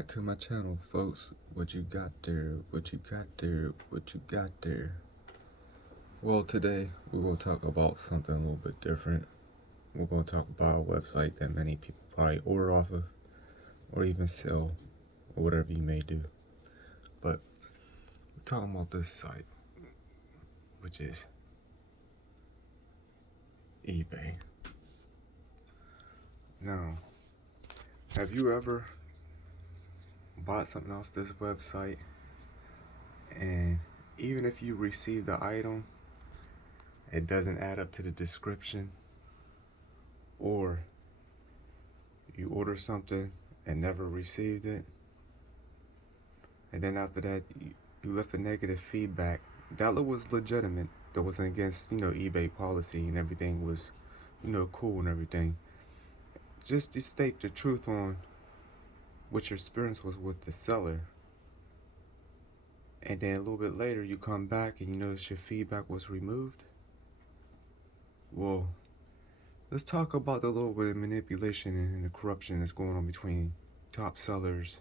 back to my channel, folks. What you got there? What you got there? What you got there? Well, today we will talk about something a little bit different. We're going to talk about a website that many people probably order off of, or even sell, or whatever you may do. But we're talking about this site, which is eBay. Now, have you ever bought something off this website, and even if you receive the item, it doesn't add up to the description, or you order something and never received it, and then after that you left a negative feedback that was legitimate, that wasn't against eBay policy, and everything was cool and everything, just to state the truth on what your experience was with the seller, and then a little bit later you come back and you notice your feedback was removed. Well, let's talk about the little bit of manipulation and the corruption that's going on between top sellers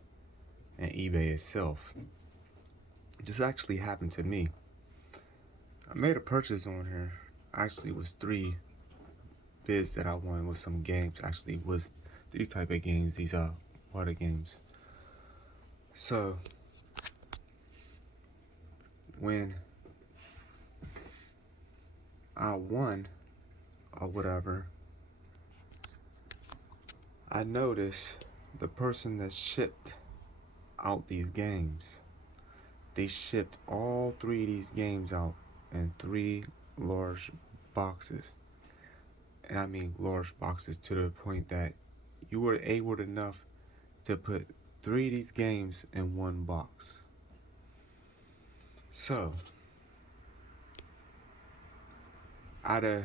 and eBay itself. This actually happened to me. I made a purchase on here. Actually, it was 3 bids that I won with some games. Actually, it was these type of games, these water games. So when I won or whatever, I noticed the person that shipped out these games, they shipped all 3 of these games out in 3 large boxes. And I mean large boxes, to the point that you were able enough to put 3 of these games in 1 box. So out of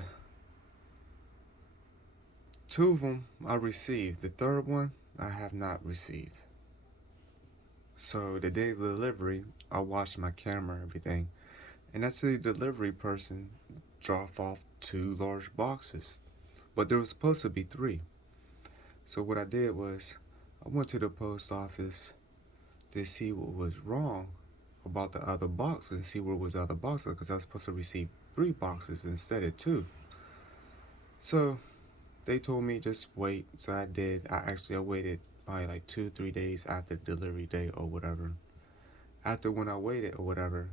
2 of them I received, the 3rd one I have not received. So the day of delivery, I watched my camera and everything, and I see the delivery person drop off 2 large boxes, but there was supposed to be 3. So what I did was, I went to the post office to see what was wrong about the other box, and see where was the other boxes, because I was supposed to receive 3 boxes instead of 2. So they told me just wait. So I did. I waited probably like 2-3 days after the delivery day or whatever. After when I waited or whatever,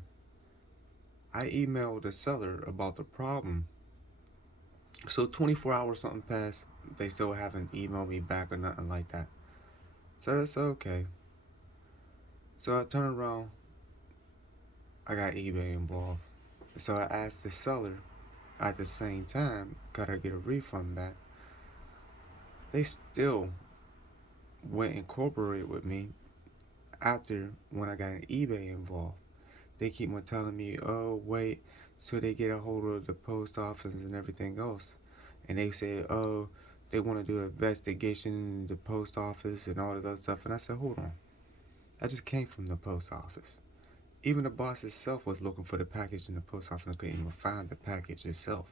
I emailed the seller about the problem. So 24 hours something passed, they still haven't emailed me back or nothing like that. So that's okay. So I turned around, I got eBay involved. So I asked the seller at the same time, gotta get a refund back. They still went and cooperated with me after when I got an eBay involved. They keep on telling me, oh wait, so they get a hold of the post office and everything else. And they say, oh, they want to do an investigation in the post office and all this other stuff. And I said, hold on, I just came from the post office. Even the boss itself was looking for the package in the post office and couldn't even find the package itself.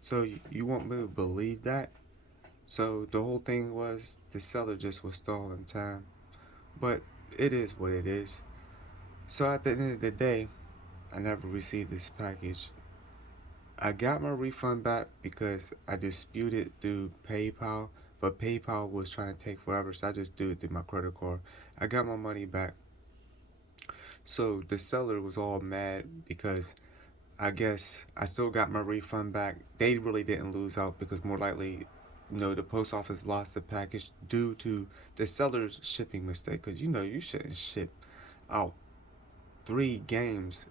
So you want me to believe that? So the whole thing was the seller just was stalling time. But it is what it is. So at the end of the day, I never received this package. I got my refund back because I disputed through PayPal, but PayPal was trying to take forever, so I just did it through my credit card. I got my money back. So the seller was all mad because I guess I still got my refund back. They really didn't lose out because more likely, the post office lost the package due to the seller's shipping mistake. Because you shouldn't ship out 3 games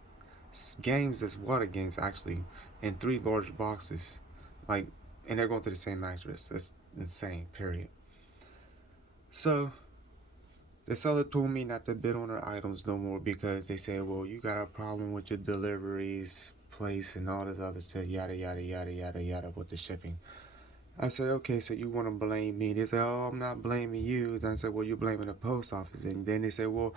as water games actually, in 3 large boxes, like, and they're going to the same address. That's insane, period. So the seller told me not to bid on their items no more because they said, well, you got a problem with your deliveries place and all this other stuff, yada yada yada yada yada, with the shipping. I said, okay, so you want to blame me? They said, oh, I'm not blaming you. Then I said, well, you're blaming the post office. And then they said, well,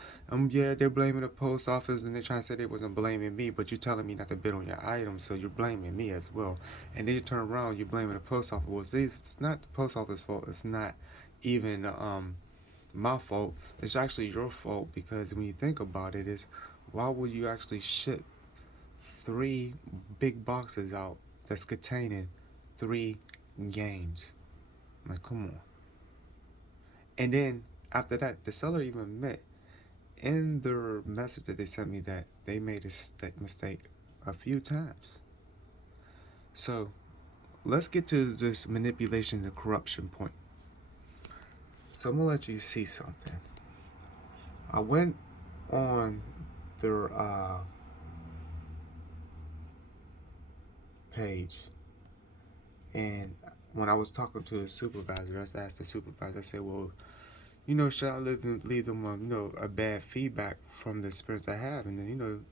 yeah, they're blaming the post office, and they're trying to say they wasn't blaming me, but you're telling me not to bid on your items, so you're blaming me as well. And then you turn around, you're blaming the post office. Well, see, it's not the post office fault. It's not even my fault. It's actually your fault, because when you think about it, is why would you actually ship 3 big boxes out that's containing 3 games? Like, come on. And then after that, the seller even admit in their message that they sent me that they made a mistake a few times. So let's get to this manipulation and corruption point. So I'm gonna let you see something. I went on their page, and when I was talking to the supervisor, I asked the supervisor, I said, well, should I leave them a bad feedback from the experience I have? And then,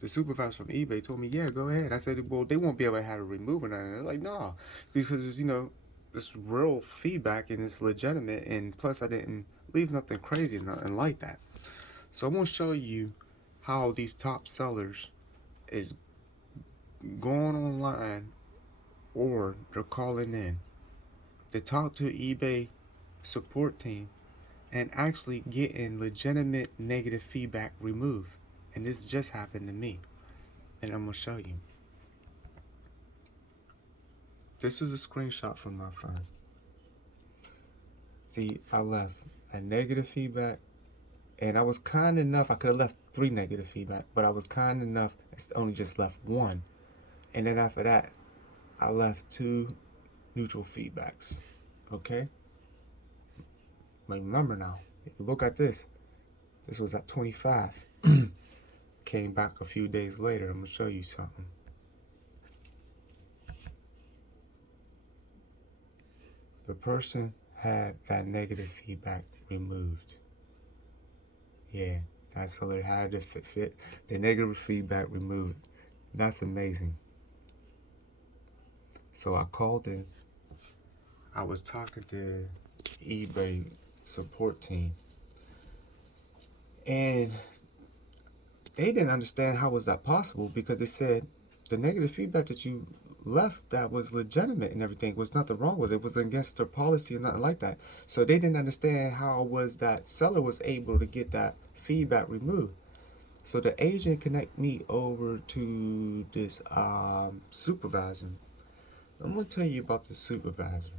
the supervisor from eBay told me, yeah, go ahead. I said, well, they won't be able to have it removed or nothing. They're like, no, because, it's real feedback and it's legitimate. And plus, I didn't leave nothing crazy, nothing like that. So I'm going to show you how these top sellers is going online, or they're calling in to talk to eBay support team and actually getting legitimate negative feedback removed. And this just happened to me, and I'm gonna show you. This is a screenshot from my phone. See, I left a negative feedback, and I was kind enough, I could have left 3 negative feedback, but I was kind enough, it's only just left 1. And then after that, I left 2 neutral feedbacks. Okay? Like, remember now, if you look at this was at 25. Came back a few days later. I'm gonna show you something. The person had that negative feedback removed. Yeah, that seller had the negative feedback removed. That's amazing. So I called in. I was talking to eBay support team, and they didn't understand how was that possible, because they said the negative feedback that you left that was legitimate and everything, was nothing wrong with it. It was against their policy or nothing like that. So they didn't understand how was that seller was able to get that feedback removed. So the agent connect me over to this supervisor. I'm gonna tell you about the supervisor.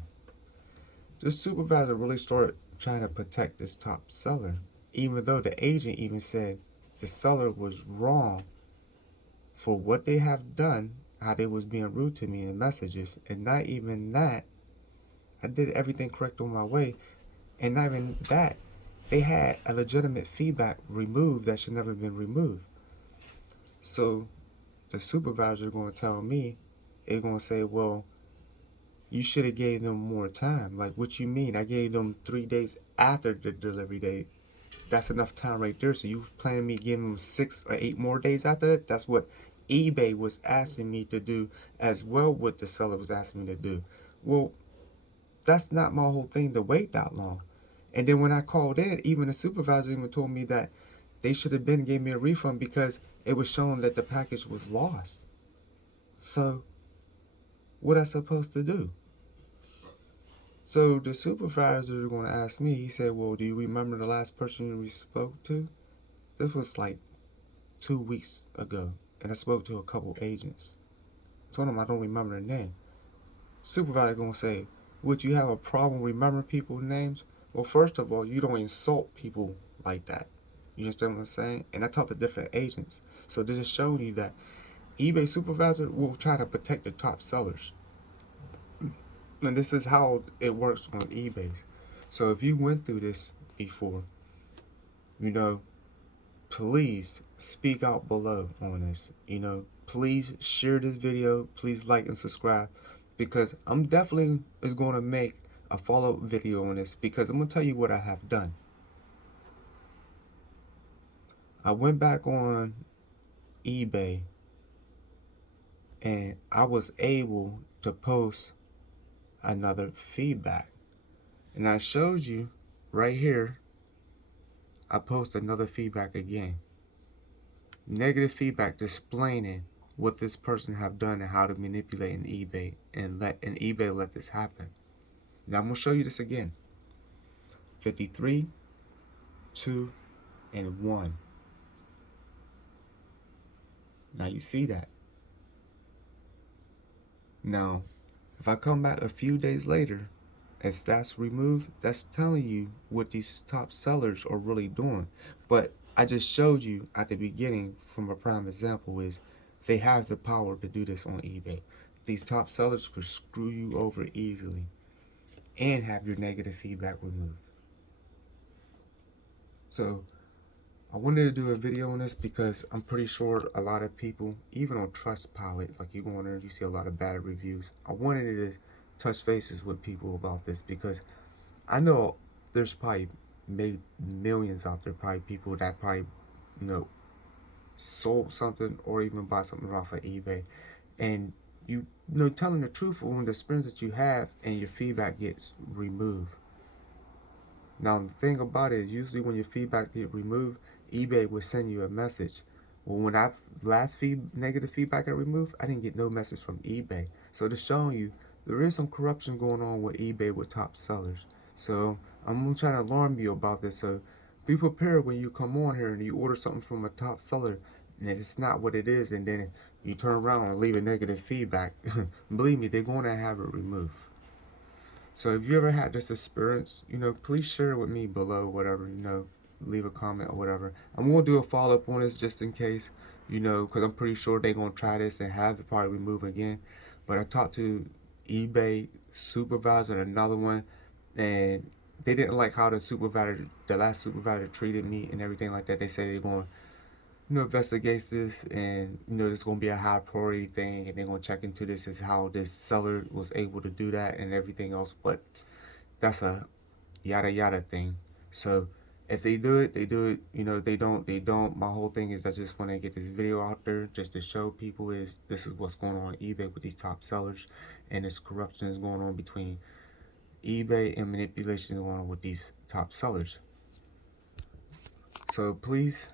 This supervisor really started trying to protect this top seller, even though the agent even said the seller was wrong for what they have done, how they was being rude to me in messages. And not even that, I did everything correct on my way, and not even that, they had a legitimate feedback removed that should never have been removed. So the supervisor is going to tell me, they're going to say, well, you should have gave them more time. Like, what you mean? I gave them 3 days after the delivery date. That's enough time right there. So you planning me giving them 6 or 8 more days after that? That's what eBay was asking me to do, as well what the seller was asking me to do. Well, that's not my whole thing to wait that long. And then when I called in, even the supervisor even told me that they should have been gave me a refund because it was showing that the package was lost. So what I supposed to do? So the supervisor is going to ask me, he said, well, do you remember the last person you spoke to? This was like 2 weeks ago, and I spoke to a couple agents. I told them I don't remember their name. Supervisor going to say, would you have a problem remembering people's names? Well, first of all, you don't insult people like that. You understand what I'm saying? And I talked to different agents. So this is showing you that eBay supervisor will try to protect the top sellers. And this is how it works on eBay. So if you went through this before, please speak out below on this. Please share this video. Please like and subscribe, because I'm definitely is going to make a follow-up video on this, because I'm going to tell you what I have done. I went back on eBay and I was able to post another feedback. And I showed you right here, I post another feedback again. Negative feedback explaining what this person have done and how to manipulate in eBay and eBay let this happen. Now I'm gonna show you this again. 53 2, and 1. Now you see that. Now, if I come back a few days later, if that's removed, that's telling you what these top sellers are really doing. But I just showed you at the beginning from a prime example is they have the power to do this on eBay. These top sellers could screw you over easily and have your negative feedback removed. So I wanted to do a video on this because I'm pretty sure a lot of people, even on Trustpilot, like you go on there, you see a lot of bad reviews. I wanted to touch faces with people about this because I know there's probably maybe millions out there, probably people that probably, sold something or even bought something off of eBay. And telling the truth on the experience that you have and your feedback gets removed. Now the thing about it is usually when your feedback get removed, eBay will send you a message. Well, when I last negative feedback got removed, I didn't get no message from eBay. So just showing you there is some corruption going on with eBay with top sellers. So I'm trying to alarm you about this. So be prepared when you come on here and you order something from a top seller and it's not what it is, and then you turn around and leave a negative feedback. Believe me, they're going to have it removed. So if you ever had this experience, please share it with me below, whatever, leave a comment or whatever. I'm going to do a follow-up on this just in case, because I'm pretty sure they're going to try this and have it probably removed again. But I talked to eBay supervisor and another one, and they didn't like how the last supervisor treated me and everything like that. They said they're going to investigate this, and it's going to be a high priority thing, and they're going to check into this as how this seller was able to do that and everything else. But that's a yada yada thing. So if they do it, they do it. They don't. My whole thing is I just want to get this video out there just to show people is this is what's going on eBay with these top sellers, and this corruption is going on between eBay and manipulation is going on with these top sellers. So please,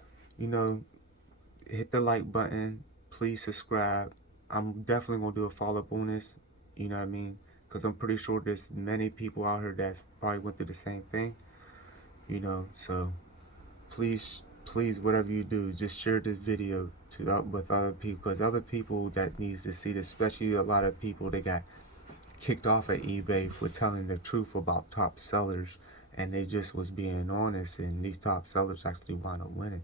hit the like button. Please subscribe. I'm definitely going to do a follow-up on this. You know what I mean? Because I'm pretty sure there's many people out here that probably went through the same thing. So please, whatever you do, just share this video with other people. Because other people that needs to see this, especially a lot of people that got kicked off at eBay for telling the truth about top sellers, and they just was being honest, and these top sellers actually wound up winning.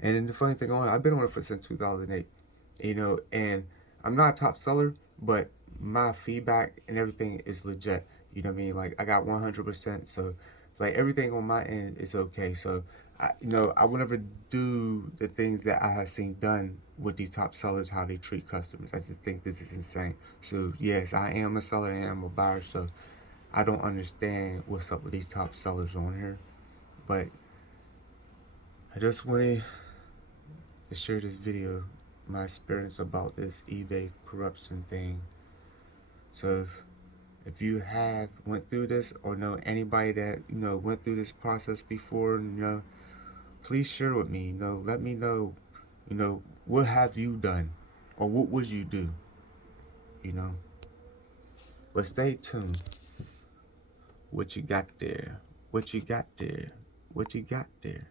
And then the funny thing I've been on it since 2008, and I'm not a top seller, but my feedback and everything is legit. You know what I mean? Like I got 100%, so like everything on my end is okay. So I would never do the things that I have seen done with these top sellers, how they treat customers. I just think this is insane. So yes, I am a seller and I am a buyer, so I don't understand what's up with these top sellers on here. But I just wanted to share this video, my experience about this eBay corruption thing. So if you have went through this or know anybody that went through this process before, please share with me. Let me know. What have you done, or what would you do? But stay tuned. What you got there? What you got there? What you got there?